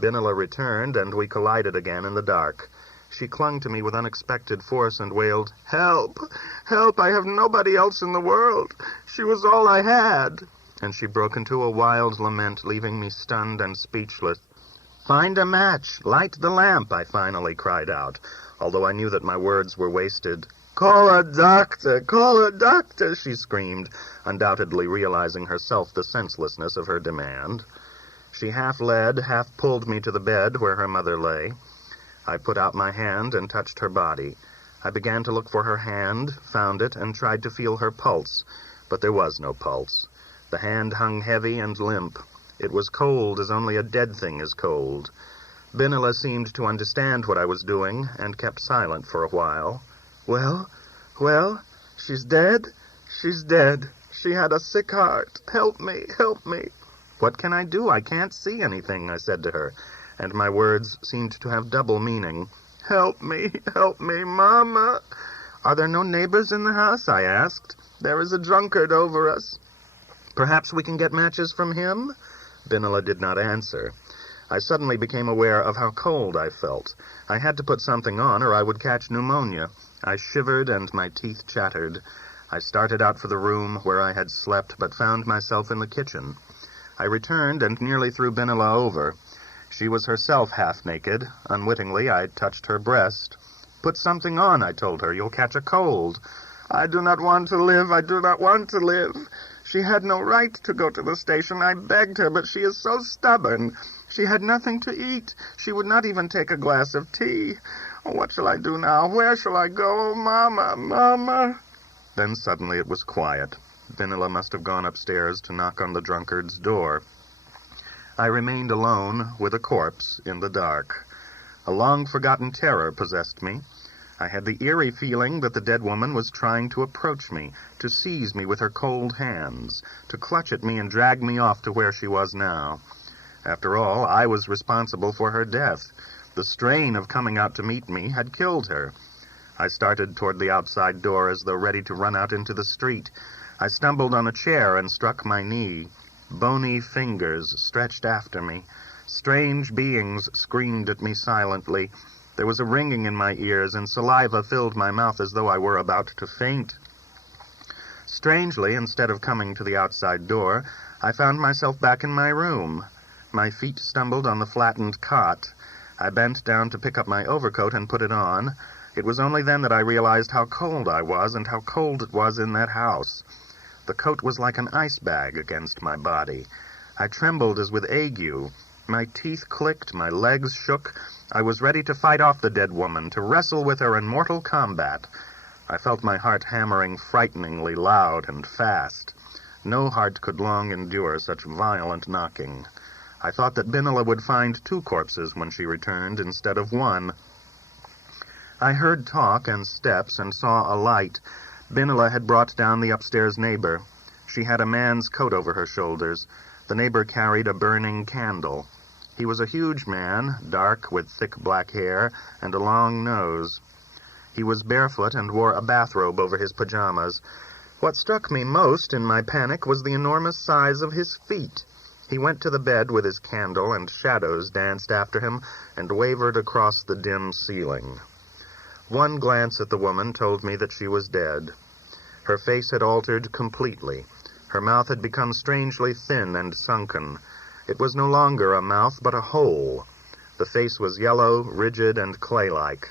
Binala returned, and we collided again in the dark. She clung to me with unexpected force and wailed, "Help! Help! I have nobody else in the world. She was all I had." And she broke into a wild lament, leaving me stunned and speechless. "Find a match! Light the lamp!" I finally cried out, although I knew that my words were wasted. "Call a doctor! Call a doctor!" she screamed, undoubtedly realizing herself the senselessness of her demand. She half led, half pulled me to the bed where her mother lay. I put out my hand and touched her body. I began to look for her hand, found it, and tried to feel her pulse, but there was no pulse. The hand hung heavy and limp. It was cold as only a dead thing is cold. Binala seemed to understand what I was doing, and kept silent for a while. Well, she's dead? She's dead. She had a sick heart. Help me, help me." "What can I do? I can't see anything," I said to her, and my words seemed to have double meaning. Help me, Mama." "Are there no neighbors in the house?" I asked. "There is a drunkard over us." "Perhaps we can get matches from him?" Binala did not answer. I suddenly became aware of how cold I felt. I had to put something on, or I would catch pneumonia. I shivered, and my teeth chattered. I started out for the room where I had slept, but found myself in the kitchen. I returned and nearly threw Binala over. She was herself half-naked. Unwittingly, I touched her breast. "Put something on," I told her. "You'll catch a cold." "I do not want to live. I do not want to live. She had no right to go to the station. I begged her, but she is so stubborn. She had nothing to eat. She would not even take a glass of tea. Oh, what shall I do now? Where shall I go? Oh, Mama, Mama." Then suddenly it was quiet. Binala must have gone upstairs to knock on the drunkard's door. I remained alone with a corpse in the dark. A long-forgotten terror possessed me. I had the eerie feeling that the dead woman was trying to approach me, to seize me with her cold hands, to clutch at me and drag me off to where she was now. After all, I was responsible for her death. The strain of coming out to meet me had killed her. I started toward the outside door as though ready to run out into the street. I stumbled on a chair and struck my knee. Bony fingers stretched after me. Strange beings screamed at me silently. There was a ringing in my ears, and saliva filled my mouth as though I were about to faint. Strangely, instead of coming to the outside door, I found myself back in my room. My feet stumbled on the flattened cot. I bent down to pick up my overcoat and put it on. It was only then that I realized how cold I was and how cold it was in that house. The coat was like an ice bag against my body. I trembled as with ague. My teeth clicked, my legs shook. I was ready to fight off the dead woman, to wrestle with her in mortal combat. I felt my heart hammering frighteningly loud and fast. No heart could long endure such violent knocking. I thought that Binala would find 2 corpses when she returned instead of 1. I heard talk and steps and saw a light. Binala had brought down the upstairs neighbor. She had a man's coat over her shoulders. The neighbor carried a burning candle. He was a huge man, dark, with thick black hair and a long nose. He was barefoot and wore a bathrobe over his pajamas. What struck me most in my panic was the enormous size of his feet. He went to the bed with his candle, and shadows danced after him and wavered across the dim ceiling. One glance at the woman told me that she was dead. Her face had altered completely. Her mouth had become strangely thin and sunken. It was no longer a mouth, but a hole. The face was yellow, rigid, and clay-like.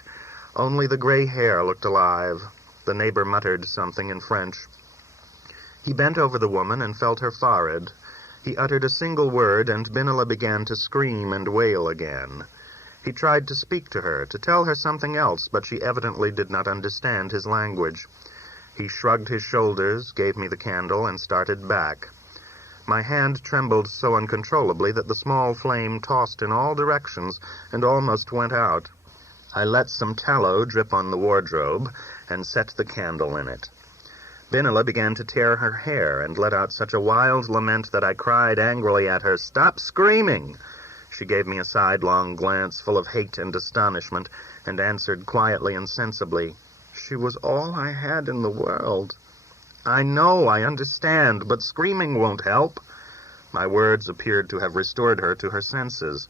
Only the gray hair looked alive. The neighbor muttered something in French. He bent over the woman and felt her forehead. He uttered a single word, and Binala began to scream and wail again. He tried to speak to her, to tell her something else, but she evidently did not understand his language. He shrugged his shoulders, gave me the candle, and started back. My hand trembled so uncontrollably that the small flame tossed in all directions and almost went out. I let some tallow drip on the wardrobe and set the candle in it. Binala began to tear her hair and let out such a wild lament that I cried angrily at her, "Stop screaming!" She gave me a sidelong glance full of hate and astonishment and answered quietly and sensibly, "She was all I had in the world." "I know, I understand, but screaming won't help." My words appeared to have restored her to her senses.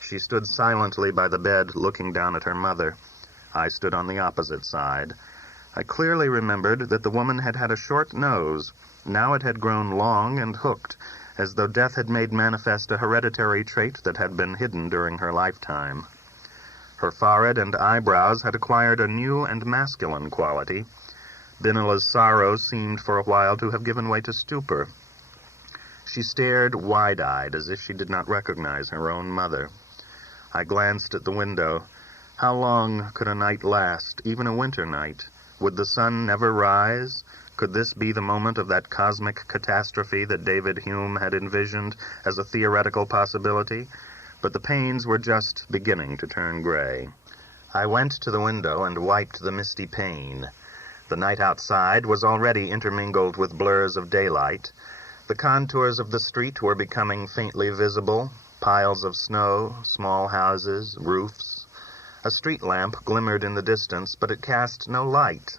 She She stood silently by the bed, looking down at her mother. I stood on the opposite side. I clearly remembered that the woman had had a short nose. Now it had grown long and hooked, as though death had made manifest a hereditary trait that had been hidden during her lifetime. Her forehead and eyebrows had acquired a new and masculine quality. Binala's sorrow seemed for a while to have given way to stupor. She stared wide-eyed, as if she did not recognize her own mother. I glanced at the window. How long could a night last, even a winter night? Would the sun never rise? Could this be the moment of that cosmic catastrophe that David Hume had envisioned as a theoretical possibility? But the panes were just beginning to turn gray. I went to the window and wiped the misty pane. The night outside was already intermingled with blurs of daylight. The contours of the street were becoming faintly visible, piles of snow, small houses, roofs. A street lamp glimmered in the distance, but it cast no light.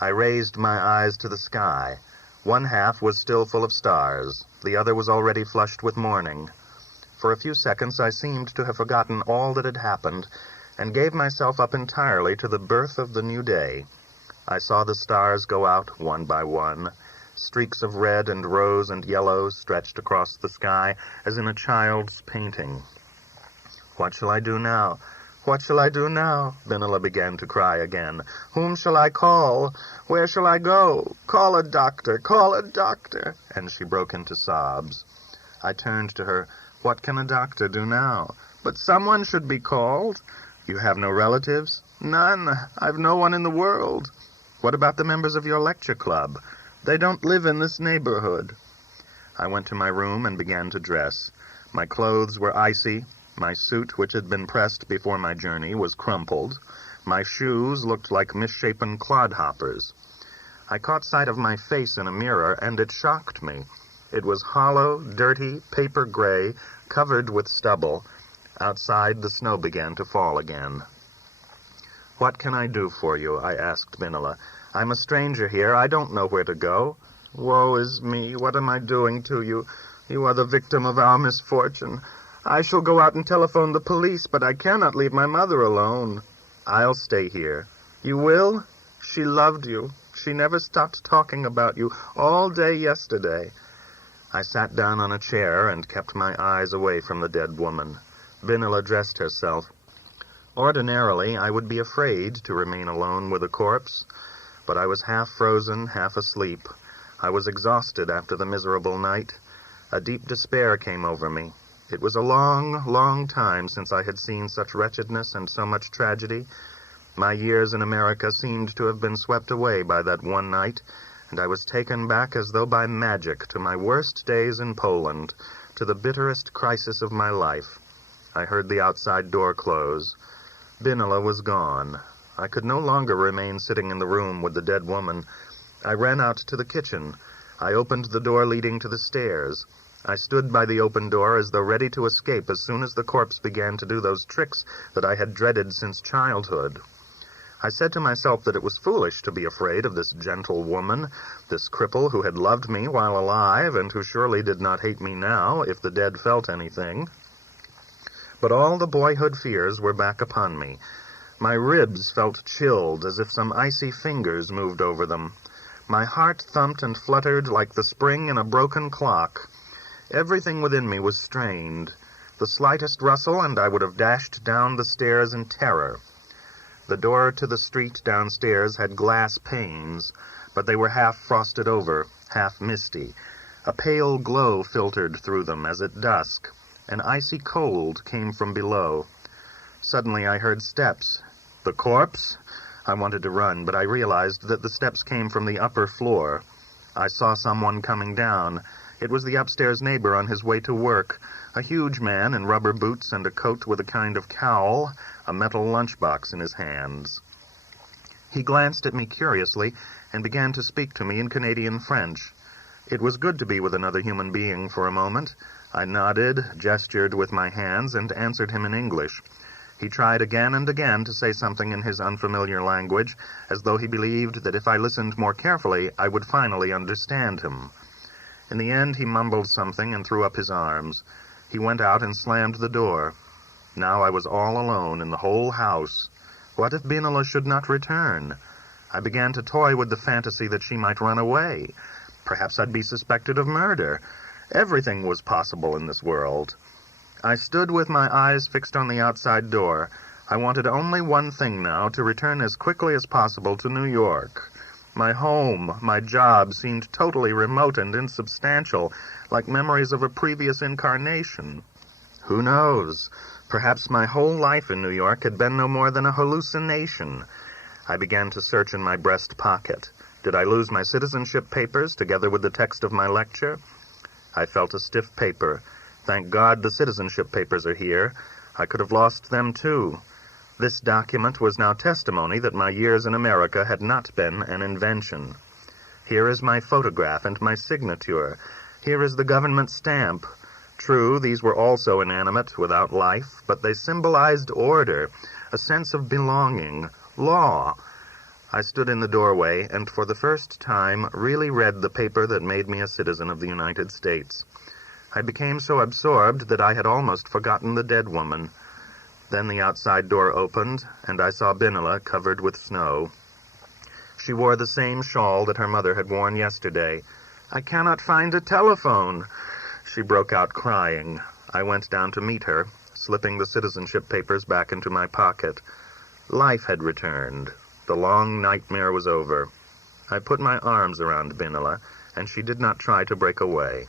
I raised my eyes to the sky. One half was still full of stars. The other was already flushed with morning. For a few seconds I seemed to have forgotten all that had happened, and gave myself up entirely to the birth of the new day. I saw the stars go out one by one. Streaks of red and rose and yellow stretched across the sky as in a child's painting. "What shall I do now? What shall I do now?" Binala began to cry again. "Whom shall I call? Where shall I go? Call a doctor! Call a doctor!" And she broke into sobs. I turned to her. "What can a doctor do now?" "But someone should be called." "You have no relatives?" "None. I've no one in the world." "What about the members of your lecture club?" "They don't live in this neighborhood." I went to my room and began to dress. My clothes were icy. My suit, which had been pressed before my journey, was crumpled. My shoes looked like misshapen clodhoppers. I caught sight of my face in a mirror, and it shocked me. It was hollow, dirty, paper gray, covered with stubble. Outside, the snow began to fall again. "What can I do for you?" I asked Binala. "I'm a stranger here. I don't know where to go." "Woe is me! What am I doing to you? You are the victim of our misfortune. I shall go out and telephone the police, but I cannot leave my mother alone." "I'll stay here." "You will? She loved you. She never stopped talking about you all day yesterday." I sat down on a chair and kept my eyes away from the dead woman. Binala dressed herself. Ordinarily, I would be afraid to remain alone with a corpse, but I was half frozen, half asleep. I was exhausted after the miserable night. A deep despair came over me. It was a long, long time since I had seen such wretchedness and so much tragedy. My years in America seemed to have been swept away by that one night, and I was taken back as though by magic to my worst days in Poland, to the bitterest crisis of my life. I heard the outside door close. Binala was gone. I could no longer remain sitting in the room with the dead woman. I ran out to the kitchen. I opened the door leading to the stairs. I stood by the open door as though ready to escape as soon as the corpse began to do those tricks that I had dreaded since childhood. I said to myself that it was foolish to be afraid of this gentle woman, this cripple who had loved me while alive and who surely did not hate me now, if the dead felt anything. But all the boyhood fears were back upon me. My ribs felt chilled, as if some icy fingers moved over them. My heart thumped and fluttered like the spring in a broken clock. Everything within me was strained. The slightest rustle, and I would have dashed down the stairs in terror. The door to the street downstairs had glass panes, but they were half frosted over, half misty. A pale glow filtered through them as at dusk. An icy cold came from below. Suddenly I heard steps. The corpse? I wanted to run, but I realized that the steps came from the upper floor. I saw someone coming down. It was the upstairs neighbor on his way to work, a huge man in rubber boots and a coat with a kind of cowl, a metal lunchbox in his hands. He glanced at me curiously and began to speak to me in Canadian French. It was good to be with another human being for a moment. I nodded, gestured with my hands, and answered him in English. He tried again and again to say something in his unfamiliar language, as though he believed that if I listened more carefully, I would finally understand him. In the end, he mumbled something and threw up his arms. He went out and slammed the door. Now I was all alone in the whole house. What if Binala should not return? I began to toy with the fantasy that she might run away. Perhaps I'd be suspected of murder. Everything was possible in this world. I stood with my eyes fixed on the outside door. I wanted only one thing now, to return as quickly as possible to New York. My home, my job seemed totally remote and insubstantial, like memories of a previous incarnation. Who knows? Perhaps my whole life in New York had been no more than a hallucination. I began to search in my breast pocket. Did I lose my citizenship papers, together with the text of my lecture? I felt a stiff paper. Thank God the citizenship papers are here. I could have lost them, too. This document was now testimony that my years in America had not been an invention. Here is my photograph and my signature. Here is the government stamp. True, these were also inanimate, without life, but they symbolized order, a sense of belonging, law. I stood in the doorway, and for the first time really read the paper that made me a citizen of the United States. I became so absorbed that I had almost forgotten the dead woman. Then the outside door opened, and I saw Binala covered with snow. She wore the same shawl that her mother had worn yesterday. "I cannot find a telephone," she broke out crying. I went down to meet her, slipping the citizenship papers back into my pocket. Life had returned. The long nightmare was over. I put my arms around Binala, and she did not try to break away.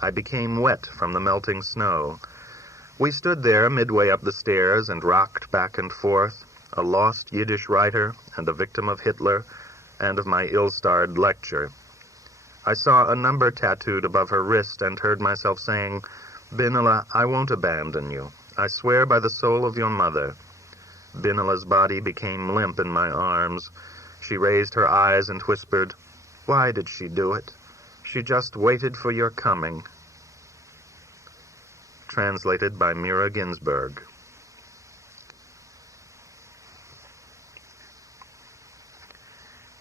I became wet from the melting snow. We stood there midway up the stairs and rocked back and forth, a lost Yiddish writer and a victim of Hitler and of my ill-starred lecture. I saw a number tattooed above her wrist and heard myself saying, "Binala, I won't abandon you. I swear by the soul of your mother." Binala's body became limp in my arms. She raised her eyes and whispered, "Why did she do it? She just waited for your coming." Translated by Mira Ginsberg.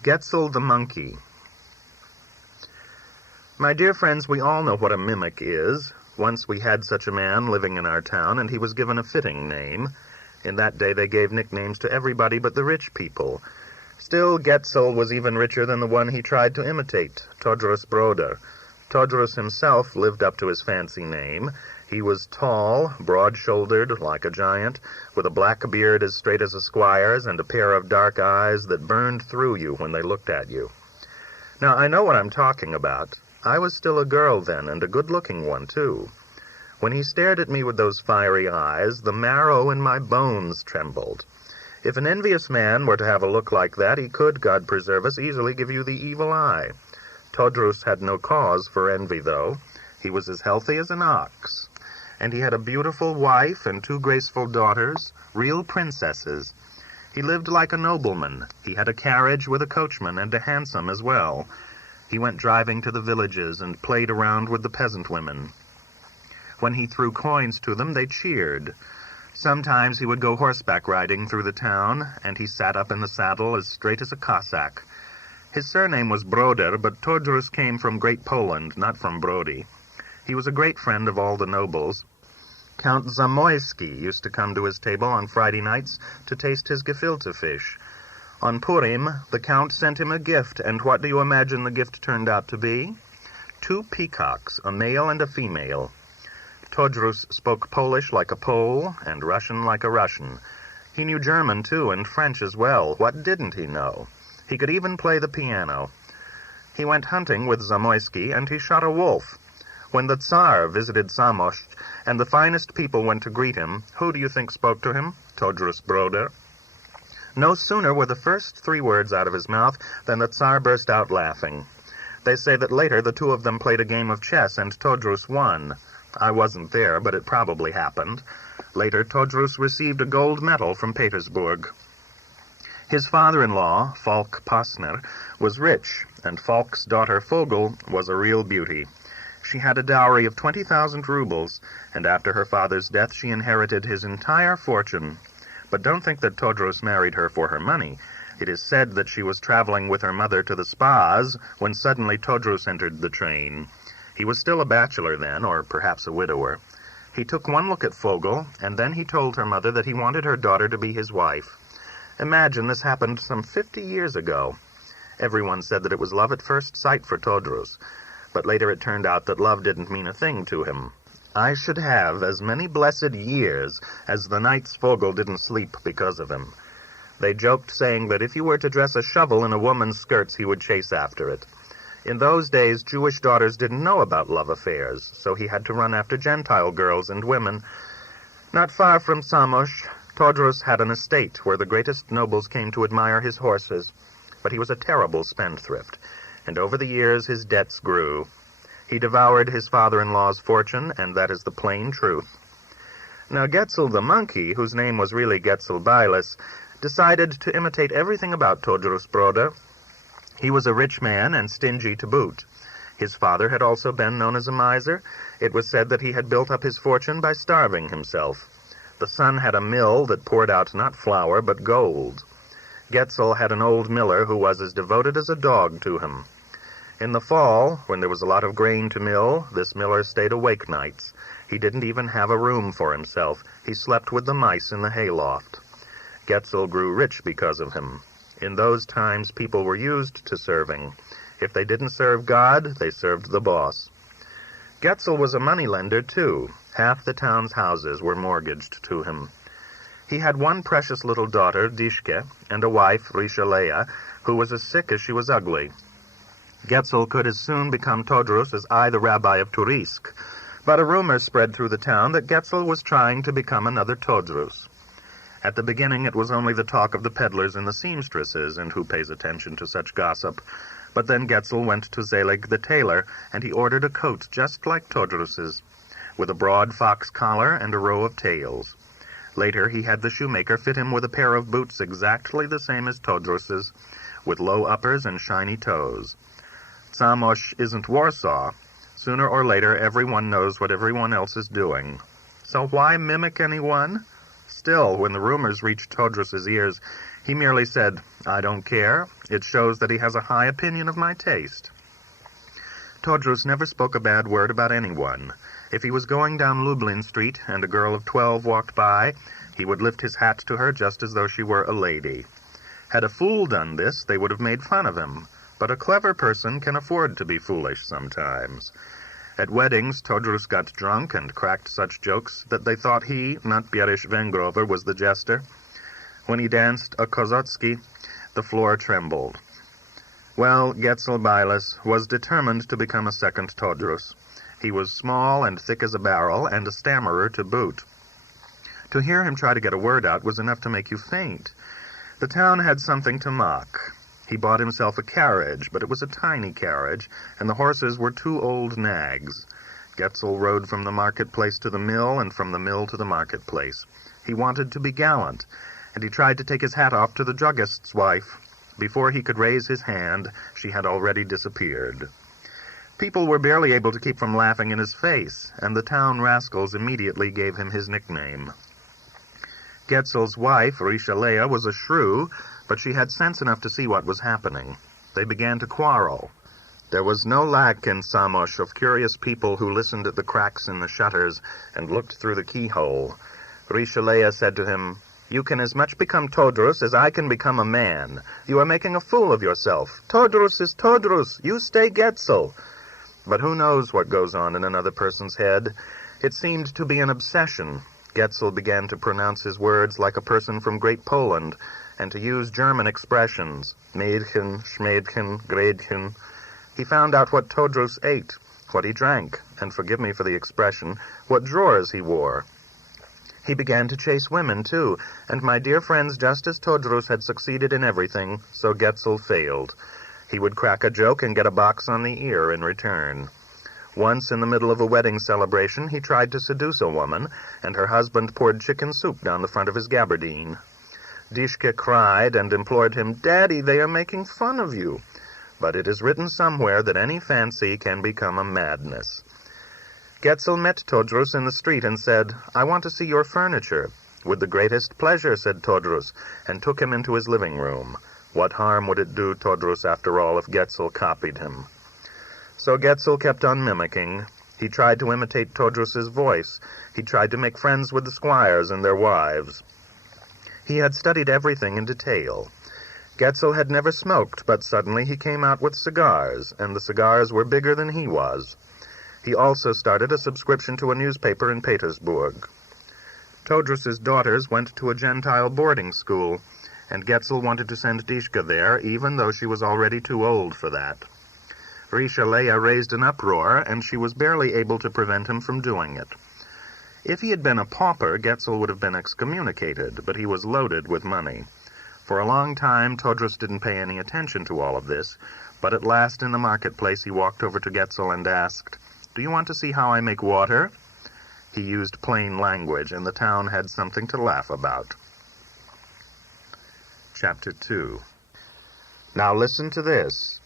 Getzel the Monkey. My dear friends, we all know what a mimic is. Once we had such a man living in our town, and he was given a fitting name. In that day they gave nicknames to everybody but the rich people. Still, Getzel was even richer than the one he tried to imitate, Todros Broder. Todros himself lived up to his fancy name. He was tall, broad-shouldered, like a giant, with a black beard as straight as a squire's and a pair of dark eyes that burned through you when they looked at you. Now, I know what I'm talking about. I was still a girl then, and a good-looking one, too. When he stared at me with those fiery eyes, the marrow in my bones trembled. If an envious man were to have a look like that, he could, God preserve us, easily give you the evil eye. Todros had no cause for envy, though. He was as healthy as an ox. And he had a beautiful wife and 2 graceful daughters, real princesses. He lived like a nobleman. He had a carriage with a coachman and a hansom as well. He went driving to the villages and played around with the peasant women. When he threw coins to them, they cheered. Sometimes he would go horseback riding through the town, and he sat up in the saddle as straight as a Cossack. His surname was Broder, but Todros came from Great Poland, not from Brody. He was a great friend of all the nobles. Count Zamoyski used to come to his table on Friday nights to taste his gefilte fish. On Purim, the Count sent him a gift, and what do you imagine the gift turned out to be? 2 peacocks, a male and a female. Todros spoke Polish like a Pole, and Russian like a Russian. He knew German, too, and French as well. What didn't he know? He could even play the piano. He went hunting with Zamoyski, and he shot a wolf. When the Tsar visited Samosh, and the finest people went to greet him, who do you think spoke to him? Todros Broder. No sooner were the first 3 words out of his mouth than the Tsar burst out laughing. They say that later the 2 of them played a game of chess, and Todros won. I wasn't there, but it probably happened. Later, Todros received a gold medal from Petersburg. His father-in-law, Falk Posner, was rich, and Falk's daughter Fogel was a real beauty. She had a dowry of 20,000 rubles, and after her father's death she inherited his entire fortune. But don't think that Todros married her for her money. It is said that she was traveling with her mother to the spas when suddenly Todros entered the train. He was still a bachelor then, or perhaps a widower. He took one look at Vogel, and then he told her mother that he wanted her daughter to be his wife. Imagine, this happened some 50 years ago. Everyone said that it was love at first sight for Todrus, but later it turned out that love didn't mean a thing to him. I should have as many blessed years as the nights Vogel didn't sleep because of him. They joked, saying that if you were to dress a shovel in a woman's skirts, he would chase after it. In those days, Jewish daughters didn't know about love affairs, so he had to run after Gentile girls and women. Not far from Samos, Todrus had an estate where the greatest nobles came to admire his horses, but he was a terrible spendthrift, and over the years his debts grew. He devoured his father-in-law's fortune, and that is the plain truth. Now Getzel the Monkey, whose name was really Getzel Bailis, decided to imitate everything about Todrus Broda. He was a rich man and stingy to boot. His father had also been known as a miser. It was said that he had built up his fortune by starving himself. The son had a mill that poured out not flour but gold. Getzel had an old miller who was as devoted as a dog to him. In the fall, when there was a lot of grain to mill, this miller stayed awake nights. He didn't even have a room for himself. He slept with the mice in the hayloft. Getzel grew rich because of him. In those times, people were used to serving. If they didn't serve God, they served the boss. Getzel was a moneylender, too. Half the town's houses were mortgaged to him. He had one precious little daughter, Dishke, and a wife, Rishalea, who was as sick as she was ugly. Getzel could as soon become Todrus as I, the rabbi of Turisk, but a rumor spread through the town that Getzel was trying to become another Todrus. At the beginning, it was only the talk of the peddlers and the seamstresses, and who pays attention to such gossip. But then Getzel went to Zelig the tailor, and he ordered a coat just like Todrus's, with a broad fox collar and a row of tails. Later, he had the shoemaker fit him with a pair of boots exactly the same as Todrus's, with low uppers and shiny toes. Samos isn't Warsaw. Sooner or later, everyone knows what everyone else is doing. So why mimic anyone? Still, when the rumors reached Todrus's ears, he merely said, "I don't care. It shows that he has a high opinion of my taste." Todrus never spoke a bad word about anyone. If he was going down Lublin Street and a girl of 12 walked by, he would lift his hat to her just as though she were a lady. Had a fool done this, they would have made fun of him. But a clever person can afford to be foolish sometimes. At weddings, Todrus got drunk and cracked such jokes that they thought he, not Berish Vengrover, was the jester. When he danced a Kozotsky, the floor trembled. Well, Getzel Bailis was determined to become a second Todrus. He was small and thick as a barrel, and a stammerer to boot. To hear him try to get a word out was enough to make you faint. The town had something to mock. He bought himself a carriage, but it was a tiny carriage, and the horses were 2 old nags. Getzel rode from the marketplace to the mill, and from the mill to the marketplace. He wanted to be gallant, and he tried to take his hat off to the druggist's wife. Before he could raise his hand, she had already disappeared. People were barely able to keep from laughing in his face, and the town rascals immediately gave him his nickname. Getzel's wife, Rishalea, was a shrew, but she had sense enough to see what was happening. They began to quarrel. There was no lack in Samos of curious people who listened at the cracks in the shutters and looked through the keyhole. Rishalea said to him, "You can as much become Todrus as I can become a man. You are making a fool of yourself. Todrus is Todrus. You stay Getzel." But who knows what goes on in another person's head? It seemed to be an obsession. Getzel began to pronounce his words like a person from Great Poland, and to use German expressions, Mädchen, Schmädchen, Gretchen. He found out what Todrus ate, what he drank, and forgive me for the expression, what drawers he wore. He began to chase women, too, and my dear friends, just as Todrus had succeeded in everything, so Getzel failed. He would crack a joke and get a box on the ear in return. Once, in the middle of a wedding celebration, he tried to seduce a woman, and her husband poured chicken soup down the front of his gabardine. Dishke cried and implored him, "Daddy, they are making fun of you." But it is written somewhere that any fancy can become a madness. Getzel met Todrus in the street and said, "I want to see your furniture." "With the greatest pleasure," said Todrus, and took him into his living room. What harm would it do Todrus, after all, if Getzel copied him? So Getzel kept on mimicking. He tried to imitate Todrus's voice. He tried to make friends with the squires and their wives. He had studied everything in detail. Getzel had never smoked, but suddenly he came out with cigars, and the cigars were bigger than he was. He also started a subscription to a newspaper in Petersburg. Todrus's daughters went to a Gentile boarding school, and Getzel wanted to send Dishka there, even though she was already too old for that. Risha raised an uproar, and she was barely able to prevent him from doing it. If he had been a pauper, Getzel would have been excommunicated, but he was loaded with money. For a long time, Todrus didn't pay any attention to all of this, but at last in the marketplace he walked over to Getzel and asked, "Do you want to see how I make water?" He used plain language, and the town had something to laugh about. Chapter 2. Now listen to this.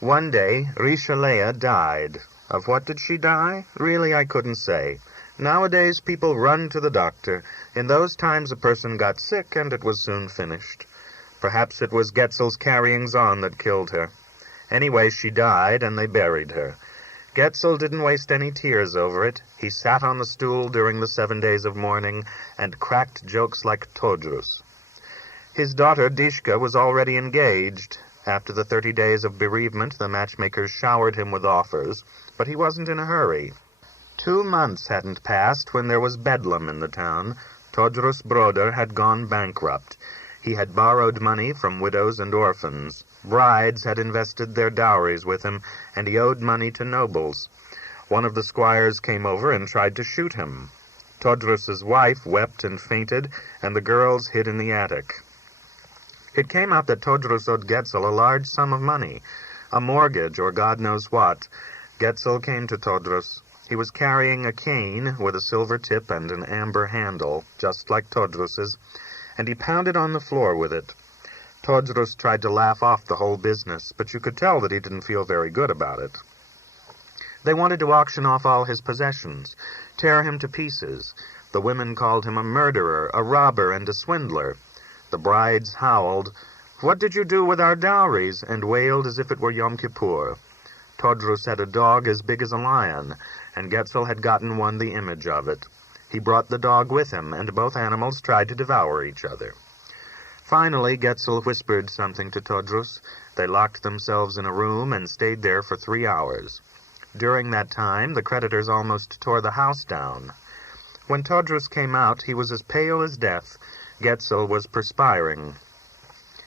One day, Risha died. Of what did she die? Really, I couldn't say. Nowadays, people run to the doctor. In those times, a person got sick, and it was soon finished. Perhaps it was Getzel's carryings-on that killed her. Anyway, she died, and they buried her. Getzel didn't waste any tears over it. He sat on the stool during the 7 days of mourning and cracked jokes like Todrus. His daughter, Dishka, was already engaged. After the 30 days of bereavement, the matchmakers showered him with offers, but he wasn't in a hurry. 2 months hadn't passed when there was bedlam in the town. Todrus' brother had gone bankrupt. He had borrowed money from widows and orphans. Brides had invested their dowries with him, and he owed money to nobles. One of the squires came over and tried to shoot him. Todrus's wife wept and fainted, and the girls hid in the attic. It came out that Todrus owed Getzel a large sum of money, a mortgage or God knows what. Getzel came to Todrus. He was carrying a cane with a silver tip and an amber handle, just like Todrus's, and he pounded on the floor with it. Todrus tried to laugh off the whole business, but you could tell that he didn't feel very good about it. They wanted to auction off all his possessions, tear him to pieces. The women called him a murderer, a robber, and a swindler. The brides howled, "What did you do with our dowries?" and wailed as if it were Yom Kippur. Todrus had a dog as big as a lion, and Getzel had gotten one the image of it. He brought the dog with him, and both animals tried to devour each other. Finally, Getzel whispered something to Todrus. They locked themselves in a room and stayed there for 3 hours. During that time, the creditors almost tore the house down. When Todrus came out, he was as pale as death. Getzel was perspiring.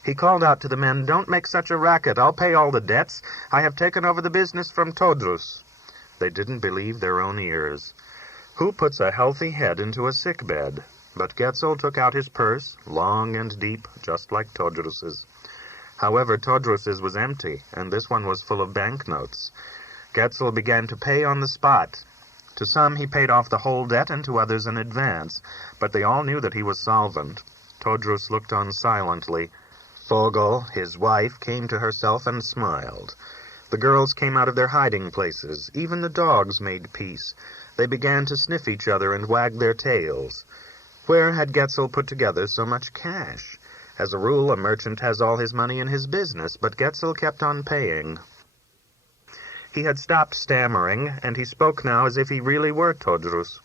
He called out to the men, "Don't make such a racket. I'll pay all the debts. I have taken over the business from Todrus." They didn't believe their own ears. Who puts a healthy head into a sick bed? But Getzel took out his purse, long and deep, just like Todrus's. However, Todrus's was empty, and this one was full of banknotes. Getzel began to pay on the spot. To some he paid off the whole debt and to others in advance, but they all knew that he was solvent. Todrus looked on silently. Vogel, his wife, came to herself and smiled. The girls came out of their hiding places. Even the dogs made peace. They began to sniff each other and wag their tails. Where had Getzel put together so much cash? As a rule, a merchant has all his money in his business, but Getzel kept on paying. He had stopped stammering, and he spoke now as if he really were Todrus.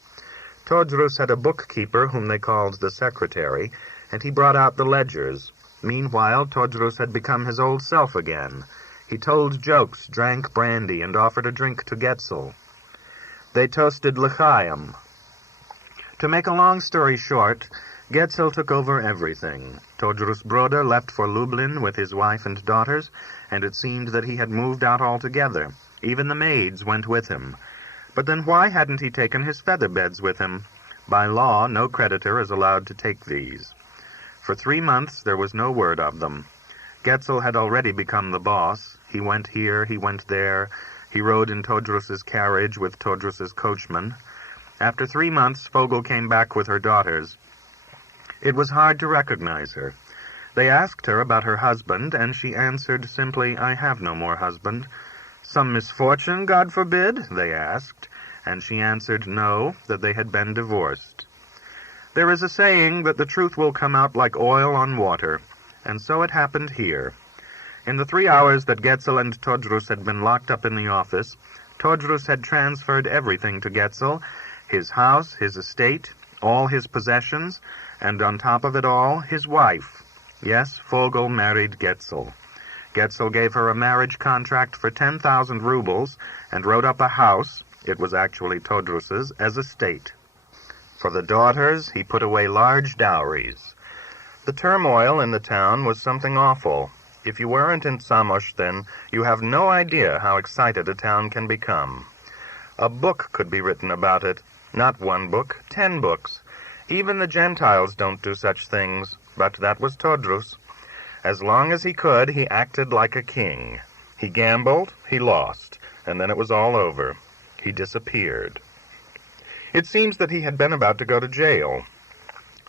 Todrus had a bookkeeper whom they called the secretary, and he brought out the ledgers. Meanwhile, Todrus had become his old self again. He told jokes, drank brandy, and offered a drink to Getzel. They toasted l'chaim. To make a long story short, Getzel took over everything. Todrus' brother left for Lublin with his wife and daughters, and it seemed that he had moved out altogether. Even the maids went with him. But then why hadn't he taken his feather beds with him? By law, no creditor is allowed to take these. For 3 months there was no word of them. Getzel had already become the boss. He went here, he went there. He rode in Todrus's carriage with Todrus's coachman. After 3 months, Vogel came back with her daughters. It was hard to recognize her. They asked her about her husband, and she answered simply, "I have no more husband." "Some misfortune, God forbid?" they asked, and she answered no, that they had been divorced. There is a saying that the truth will come out like oil on water, and so it happened here. In the 3 hours that Getzel and Todrus had been locked up in the office, Todrus had transferred everything to Getzel, his house, his estate, all his possessions, and on top of it all, his wife. Yes, Vogel married Getzel. Getzel gave her a marriage contract for 10,000 rubles and wrote up a house, it was actually Todrus's, as estate. For the daughters, he put away large dowries. The turmoil in the town was something awful. If you weren't in Samosh then, you have no idea how excited a town can become. A book could be written about it. Not one book, 10 books. Even the Gentiles don't do such things, but that was Todrus. As long as he could, he acted like a king. He gambled, he lost, and then it was all over. He disappeared. It seems that he had been about to go to jail.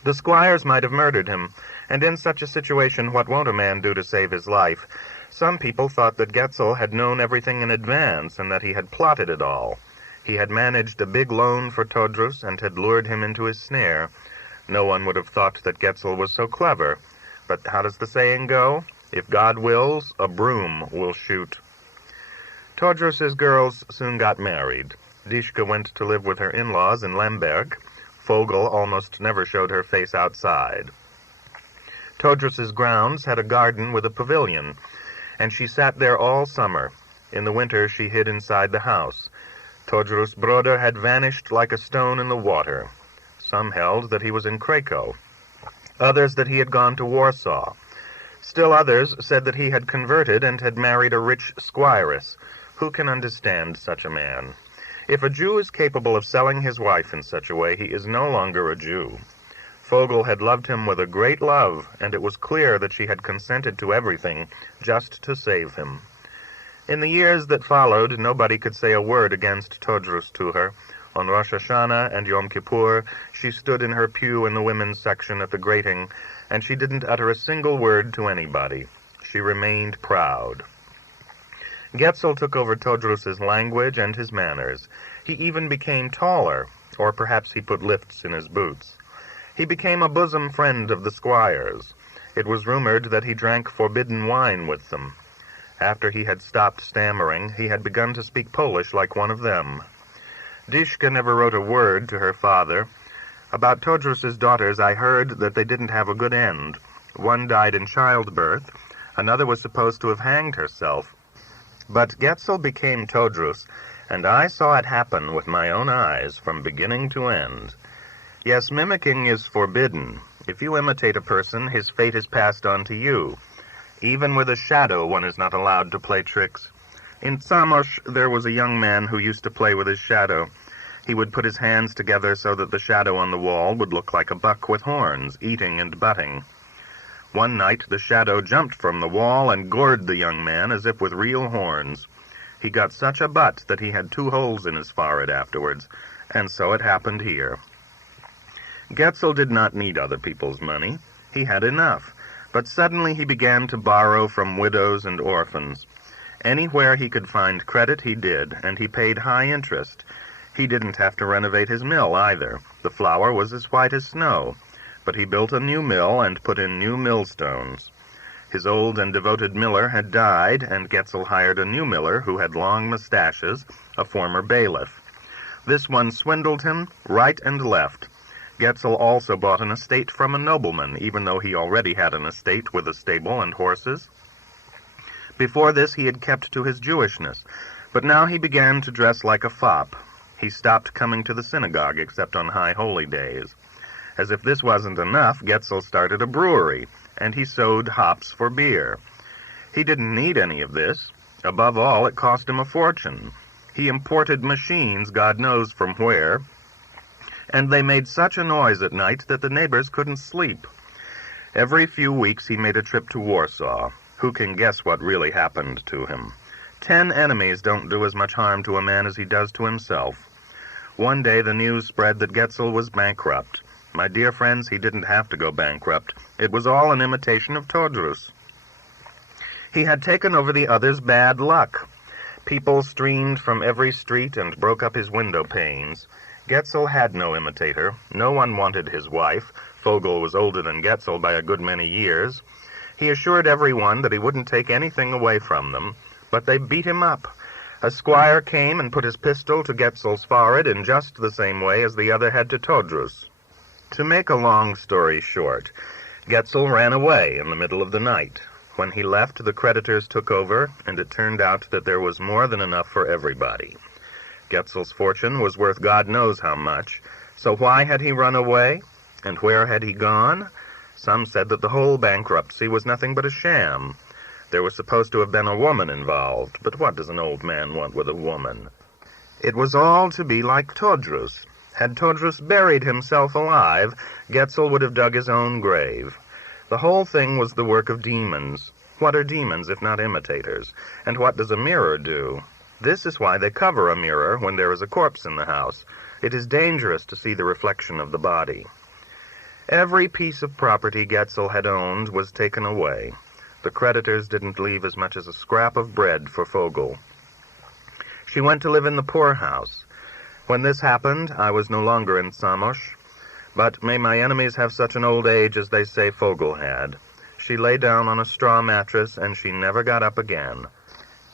The squires might have murdered him, and in such a situation what won't a man do to save his life? Some people thought that Getzel had known everything in advance and that he had plotted it all. He had managed a big loan for Todrus and had lured him into his snare. No one would have thought that Getzel was so clever. But how does the saying go? If God wills, a broom will shoot. Todrus's girls soon got married. Dishka went to live with her in-laws in Lemberg. Vogel almost never showed her face outside. Todrus's grounds had a garden with a pavilion, and she sat there all summer. In the winter she hid inside the house. Todrus' brother had vanished like a stone in the water. Some held that he was in Krakow. Others that he had gone to Warsaw. Still others said that he had converted and had married a rich squiress. Who can understand such a man? If a Jew is capable of selling his wife in such a way, he is no longer a Jew. Vogel had loved him with a great love, and it was clear that she had consented to everything just to save him. In the years that followed, nobody could say a word against Todrus to her. On Rosh Hashanah and Yom Kippur, she stood in her pew in the women's section at the grating, and she didn't utter a single word to anybody. She remained proud. Getzel took over Todrus's language and his manners. He even became taller, or perhaps he put lifts in his boots. He became a bosom friend of the squires. It was rumored that he drank forbidden wine with them. After he had stopped stammering, he had begun to speak Polish like one of them. Dishka never wrote a word to her father. About Todrus's daughters I heard that they didn't have a good end. One died in childbirth. Another was supposed to have hanged herself. But Getzel became Todrus, and I saw it happen with my own eyes from beginning to end. Yes, mimicking is forbidden. If you imitate a person, his fate is passed on to you. Even with a shadow, one is not allowed to play tricks. In Samosh, there was a young man who used to play with his shadow. He would put his hands together so that the shadow on the wall would look like a buck with horns, eating and butting. One night, the shadow jumped from the wall and gored the young man as if with real horns. He got such a butt that he had 2 holes in his forehead afterwards, and so it happened here. Getzel did not need other people's money. He had enough, but suddenly he began to borrow from widows and orphans. Anywhere he could find credit, he did, and he paid high interest. He didn't have to renovate his mill, either. The flour was as white as snow. But he built a new mill and put in new millstones. His old and devoted miller had died, and Getzel hired a new miller who had long mustaches, a former bailiff. This one swindled him right and left. Getzel also bought an estate from a nobleman, even though he already had an estate with a stable and horses. Before this he had kept to his Jewishness, but now he began to dress like a fop. He stopped coming to the synagogue except on high holy days. As if this wasn't enough, Getzel started a brewery, and he sowed hops for beer. He didn't need any of this. Above all, it cost him a fortune. He imported machines, God knows from where, and they made such a noise at night that the neighbors couldn't sleep. Every few weeks he made a trip to Warsaw. Who can guess what really happened to him? 10 enemies don't do as much harm to a man as he does to himself. One day the news spread that Getzel was bankrupt. My dear friends, he didn't have to go bankrupt. It was all an imitation of Todrus. He had taken over the others' bad luck. People streamed from every street and broke up his window panes. Getzel had no imitator. No one wanted his wife. Vogel was older than Getzel by a good many years. He assured everyone that he wouldn't take anything away from them, but they beat him up. A squire came and put his pistol to Getzel's forehead in just the same way as the other had to Todrus. To make a long story short, Getzel ran away in the middle of the night. When he left, the creditors took over, and it turned out that there was more than enough for everybody. Getzel's fortune was worth God knows how much, so why had he run away? And where had he gone? Some said that the whole bankruptcy was nothing but a sham. There was supposed to have been a woman involved, but what does an old man want with a woman? It was all to be like Todrus. Had Todrus buried himself alive, Getzel would have dug his own grave. The whole thing was the work of demons. What are demons if not imitators? And what does a mirror do? This is why they cover a mirror when there is a corpse in the house. It is dangerous to see the reflection of the body. Every piece of property Getzel had owned was taken away. The creditors didn't leave as much as a scrap of bread for Vogel. She went to live in the poorhouse. When this happened, I was no longer in Samosh, but may my enemies have such an old age as they say Vogel had. She lay down on a straw mattress, and she never got up again.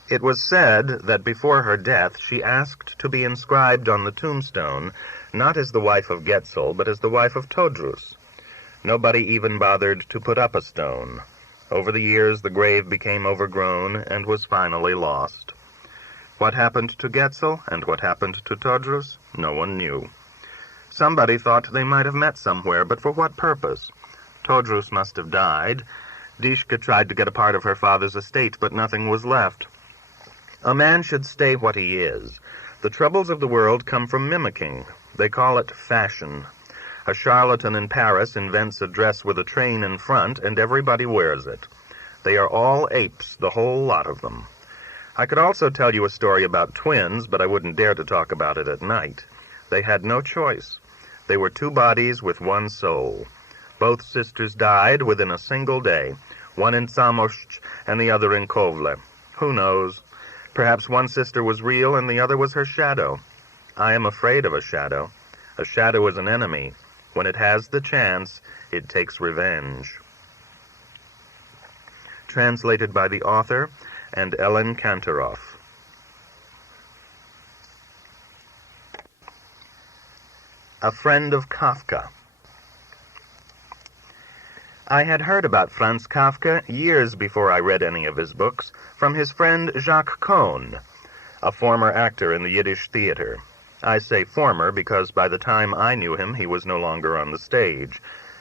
It was said that before her death she asked to be inscribed on the tombstone, not as the wife of Getzel, but as the wife of Todrus. Nobody even bothered to put up a stone. Over the years the grave became overgrown and was finally lost. What happened to Getzel and what happened to Todrus, no one knew. Somebody thought they might have met somewhere, but for what purpose? Todrus must have died. Dishka tried to get a part of her father's estate, but nothing was left. A man should stay what he is. The troubles of the world come from mimicking. They call it fashion. A charlatan in Paris invents a dress with a train in front, and everybody wears it. They are all apes, the whole lot of them. I could also tell you a story about twins, but I wouldn't dare to talk about it at night. They had no choice. They were two bodies with one soul. Both sisters died within a single day, one in Samosh and the other in Kovle. Who knows? Perhaps one sister was real and the other was her shadow. I am afraid of a shadow. A shadow is an enemy. When it has the chance, it takes revenge. Translated by the author and Ellen Kantorov. A Friend of Kafka. I had heard about Franz Kafka years before I read any of his books from his friend Jacques Kohen, a former actor in the Yiddish theater. I say former because by the time I knew him he was no longer on the stage.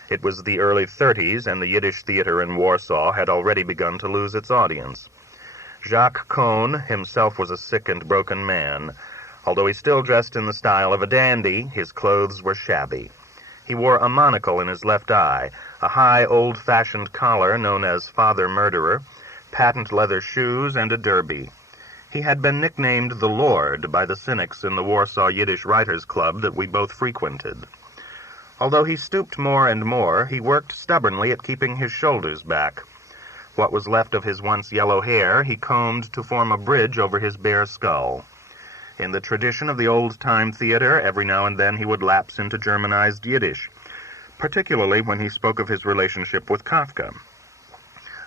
It was the early 30s, and the Yiddish theater in Warsaw had already begun to lose its audience. Jacques Kohen himself was a sick and broken man. Although he still dressed in the style of a dandy, his clothes were shabby. He wore a monocle in his left eye, a high old-fashioned collar known as Father Murderer, patent leather shoes, and a derby. He had been nicknamed the Lord by the cynics in the Warsaw Yiddish Writers' Club that we both frequented. Although he stooped more and more, he worked stubbornly at keeping his shoulders back. What was left of his once yellow hair he combed to form a bridge over his bare skull. In the tradition of the old-time theater, every now and then he would lapse into Germanized Yiddish, particularly when he spoke of his relationship with Kafka.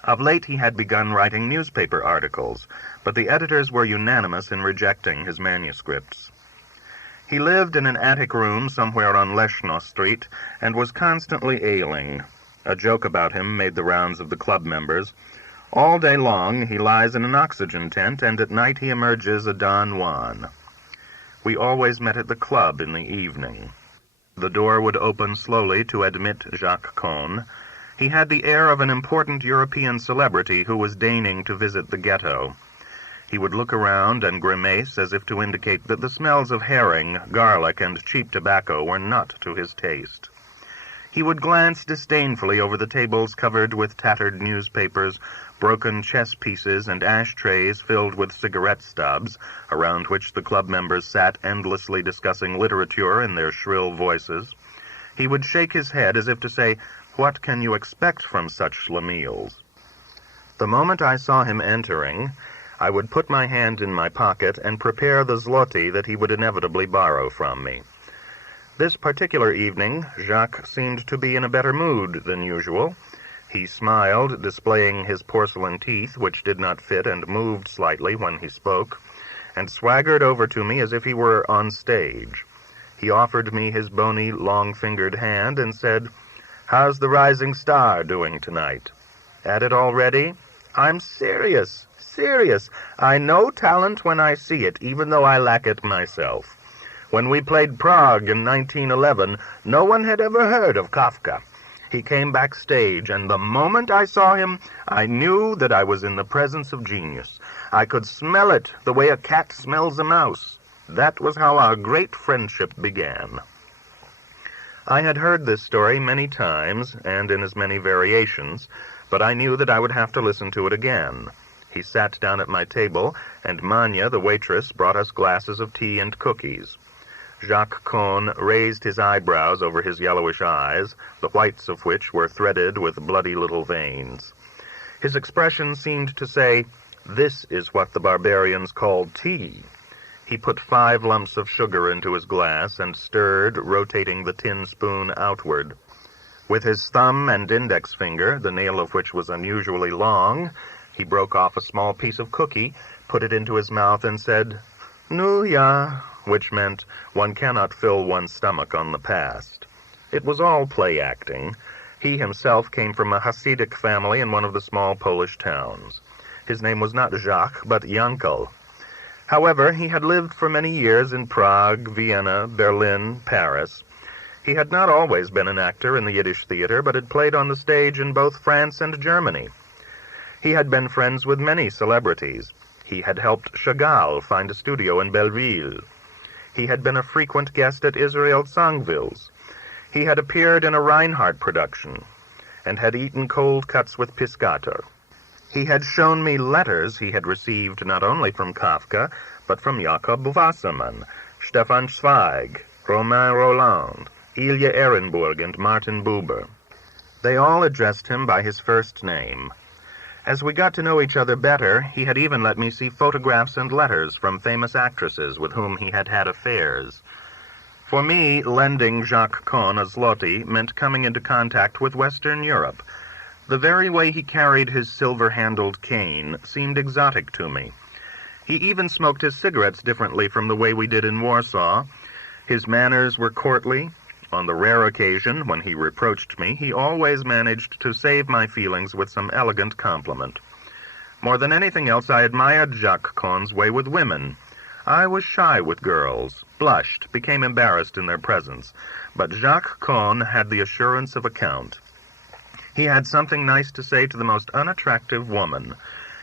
Of late he had begun writing newspaper articles, but the editors were unanimous in rejecting his manuscripts. He lived in an attic room somewhere on Leshno Street and was constantly ailing. A joke about him made the rounds of the club members. All day long he lies in an oxygen tent, and at night he emerges a Don Juan. We always met at the club in the evening. The door would open slowly to admit Jacques Kohen. He had the air of an important European celebrity who was deigning to visit the ghetto. He would look around and grimace as if to indicate that the smells of herring, garlic, and cheap tobacco were not to his taste. He would glance disdainfully over the tables covered with tattered newspapers, broken chess pieces, and ashtrays filled with cigarette stubs, around which the club members sat endlessly discussing literature in their shrill voices. He would shake his head as if to say, "What can you expect from such schlemiels?" The moment I saw him entering, I would put my hand in my pocket and prepare the zloty that he would inevitably borrow from me. This particular evening, Jacques seemed to be in a better mood than usual. He smiled, displaying his porcelain teeth, which did not fit and moved slightly when he spoke, and swaggered over to me as if he were on stage. He offered me his bony, long-fingered hand and said, "How's the rising star doing tonight? At it already? I'm serious. I know talent when I see it, even though I lack it myself. When we played Prague in 1911, no one had ever heard of Kafka. He came backstage, and the moment I saw him, I knew that I was in the presence of genius. I could smell it the way a cat smells a mouse. That was how our great friendship began." I had heard this story many times, and in as many variations, but I knew that I would have to listen to it again. He sat down at my table, and Manya, the waitress, brought us glasses of tea and cookies. Jacques Cohn raised his eyebrows over his yellowish eyes, the whites of which were threaded with bloody little veins. His expression seemed to say, "This is what the barbarians called tea." He put 5 lumps of sugar into his glass and stirred, rotating the tin spoon outward. With his thumb and index finger, the nail of which was unusually long, he broke off a small piece of cookie, put it into his mouth, and said, "Nu ja," which meant, "One cannot fill one's stomach on the past." It was all play-acting. He himself came from a Hasidic family in one of the small Polish towns. His name was not Jacques, but Yentl. However, he had lived for many years in Prague, Vienna, Berlin, Paris. He had not always been an actor in the Yiddish theater, but had played on the stage in both France and Germany. He had been friends with many celebrities. He had helped Chagall find a studio in Belleville. He had been a frequent guest at Israel Songville's. He had appeared in a Reinhardt production, and had eaten cold cuts with Piscator. He had shown me letters he had received not only from Kafka, but from Jakob Wassermann, Stefan Zweig, Romain Rolland, Ilya Ehrenburg, and Martin Buber. They all addressed him by his first name. As we got to know each other better, he had even let me see photographs and letters from famous actresses with whom he had had affairs. For me, lending Jacques Cohn a zloty meant coming into contact with Western Europe. The very way he carried his silver-handled cane seemed exotic to me. He even smoked his cigarettes differently from the way we did in Warsaw. His manners were courtly. On the rare occasion when he reproached me, he always managed to save my feelings with some elegant compliment. More than anything else, I admired Jacques Cohn's way with women. I was shy with girls, blushed, became embarrassed in their presence, but Jacques Cohn had the assurance of a count. He had something nice to say to the most unattractive woman.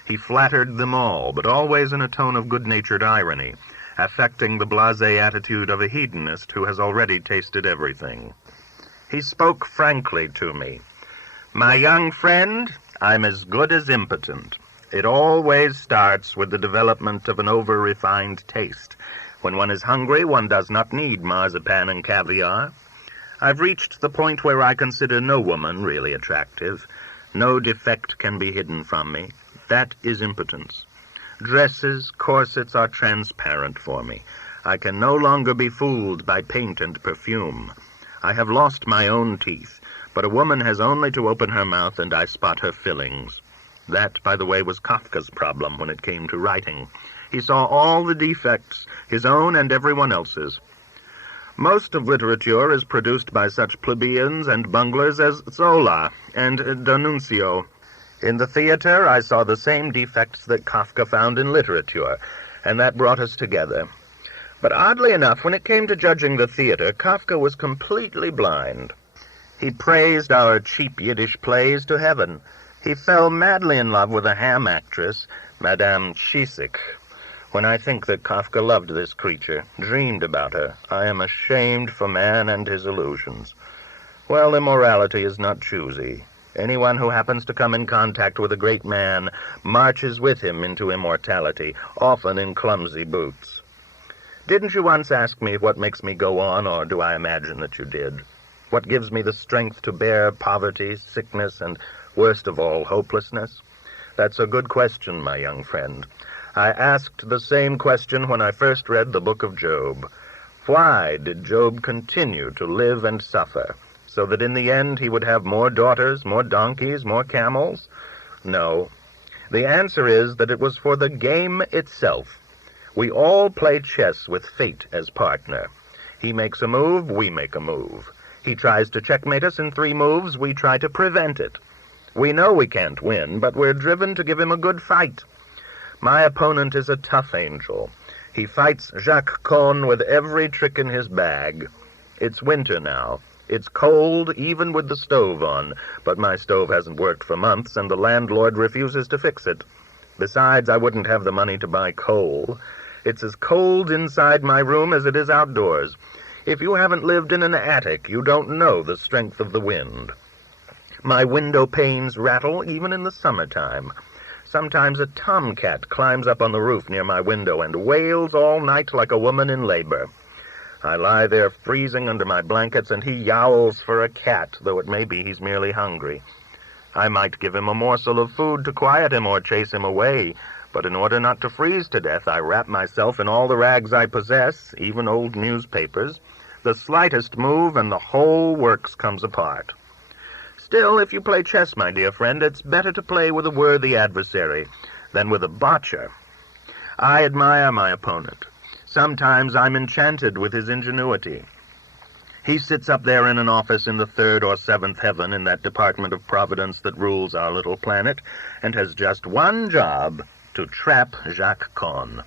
He flattered them all, but always in a tone of good-natured irony, affecting the blasé attitude of a hedonist who has already tasted everything. He spoke frankly to me. "My young friend, I'm as good as impotent. It always starts with the development of an over-refined taste. When one is hungry, one does not need marzipan and caviar. I've reached the point where I consider no woman really attractive. No defect can be hidden from me. That is impotence. Dresses, corsets are transparent for me. I can no longer be fooled by paint and perfume. I have lost my own teeth, but a woman has only to open her mouth and I spot her fillings. That, by the way, was Kafka's problem when it came to writing. He saw all the defects, his own and everyone else's. Most of literature is produced by such plebeians and bunglers as Zola and D'Annunzio. In the theater, I saw the same defects that Kafka found in literature, and that brought us together. But oddly enough, when it came to judging the theater, Kafka was completely blind. He praised our cheap Yiddish plays to heaven. He fell madly in love with a ham actress, Madame Chisik. When I think that Kafka loved this creature, dreamed about her, I am ashamed for man and his illusions. Well, immorality is not choosy. Anyone who happens to come in contact with a great man marches with him into immortality, often in clumsy boots. Didn't you once ask me what makes me go on, or do I imagine that you did? What gives me the strength to bear poverty, sickness, and, worst of all, hopelessness? That's a good question, my young friend. I asked the same question when I first read the book of Job. Why did Job continue to live and suffer? So that in the end he would have more daughters, more donkeys, more camels? No. The answer is that it was for the game itself. We all play chess with fate as partner. He makes a move, we make a move. He tries to checkmate us in 3 moves, we try to prevent it. We know we can't win, but we're driven to give him a good fight. My opponent is a tough angel. He fights Jacques Cohn with every trick in his bag. It's winter now. It's cold, even with the stove on, but my stove hasn't worked for months, and the landlord refuses to fix it. Besides, I wouldn't have the money to buy coal. It's as cold inside my room as it is outdoors. If you haven't lived in an attic, you don't know the strength of the wind. My window panes rattle even in the summertime. Sometimes a tomcat climbs up on the roof near my window and wails all night like a woman in labor. I lie there freezing under my blankets, and he yowls for a cat, though it may be he's merely hungry. I might give him a morsel of food to quiet him or chase him away, but in order not to freeze to death, I wrap myself in all the rags I possess, even old newspapers. The slightest move, and the whole works comes apart. Still, if you play chess, my dear friend, it's better to play with a worthy adversary than with a botcher. I admire my opponent. Sometimes I'm enchanted with his ingenuity. He sits up there in an office in the 3rd or 7th heaven in that department of Providence that rules our little planet, and has just one job: to trap Jacques Cohn.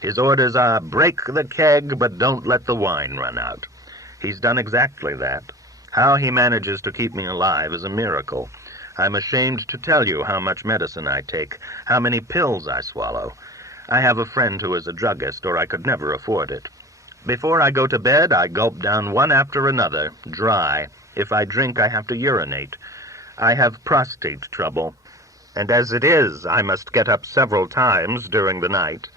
His orders are, break the keg, but don't let the wine run out. He's done exactly that. How he manages to keep me alive is a miracle. I'm ashamed to tell you how much medicine I take, how many pills I swallow. I have a friend who is a druggist, or I could never afford it. Before I go to bed, I gulp down one after another, dry. If I drink, I have to urinate. I have prostate trouble, and as it is, I must get up several times during the night.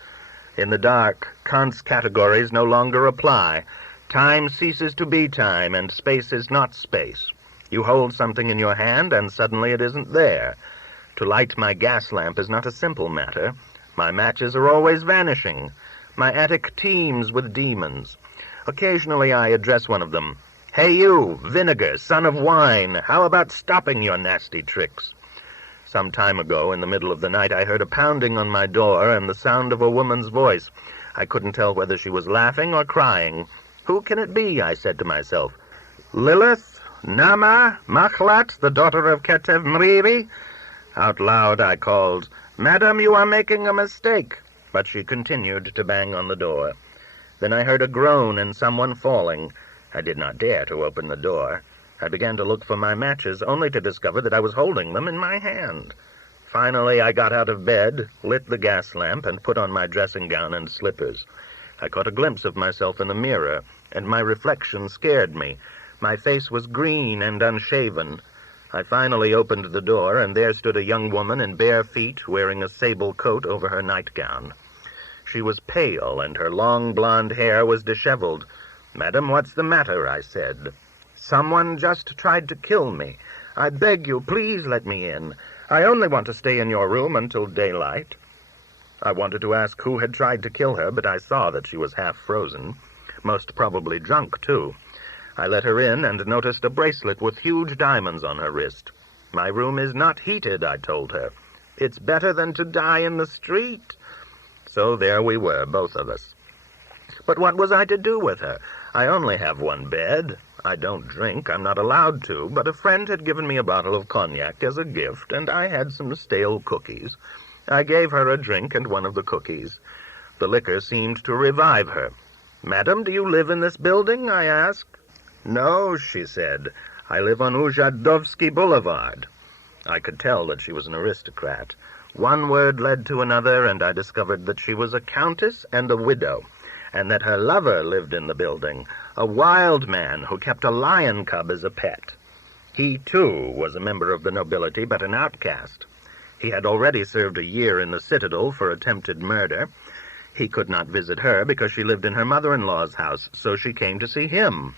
In the dark, Kant's categories no longer apply. Time ceases to be time, and space is not space. You hold something in your hand, and suddenly it isn't there. To light my gas lamp is not a simple matter. My matches are always vanishing. My attic teems with demons. Occasionally I address one of them. Hey you, vinegar, son of wine, how about stopping your nasty tricks? Some time ago, in the middle of the night, I heard a pounding on my door and the sound of a woman's voice. I couldn't tell whether she was laughing or crying. Who can it be? I said to myself. Lilith? Nama? Machlat, the daughter of Ketev Mriri? Out loud I called, Madam, you are making a mistake. But she continued to bang on the door. Then I heard a groan and someone falling. I did not dare to open the door. I began to look for my matches, only to discover that I was holding them in my hand. Finally, I got out of bed, lit the gas lamp, and put on my dressing gown and slippers. I caught a glimpse of myself in the mirror, and my reflection scared me. My face was green and unshaven. I finally opened the door, and there stood a young woman in bare feet, wearing a sable coat over her nightgown. She was pale, and her long blonde hair was disheveled. Madam, what's the matter? I said. Someone just tried to kill me. I beg you, please let me in. I only want to stay in your room until daylight. I wanted to ask who had tried to kill her, but I saw that she was half frozen, most probably drunk, too. I let her in and noticed a bracelet with huge diamonds on her wrist. My room is not heated, I told her. It's better than to die in the street. So there we were, both of us. But what was I to do with her? I only have one bed. I don't drink, I'm not allowed to, but a friend had given me a bottle of cognac as a gift, and I had some stale cookies. I gave her a drink and one of the cookies. The liquor seemed to revive her. Madam, do you live in this building? I asked. No, she said. I live on Uzhadovsky Boulevard. I could tell that she was an aristocrat. One word led to another, and I discovered that she was a countess and a widow, and that her lover lived in the building, a wild man who kept a lion cub as a pet. He, too, was a member of the nobility, but an outcast. He had already served a year in the citadel for attempted murder. He could not visit her because she lived in her mother-in-law's house, so she came to see him.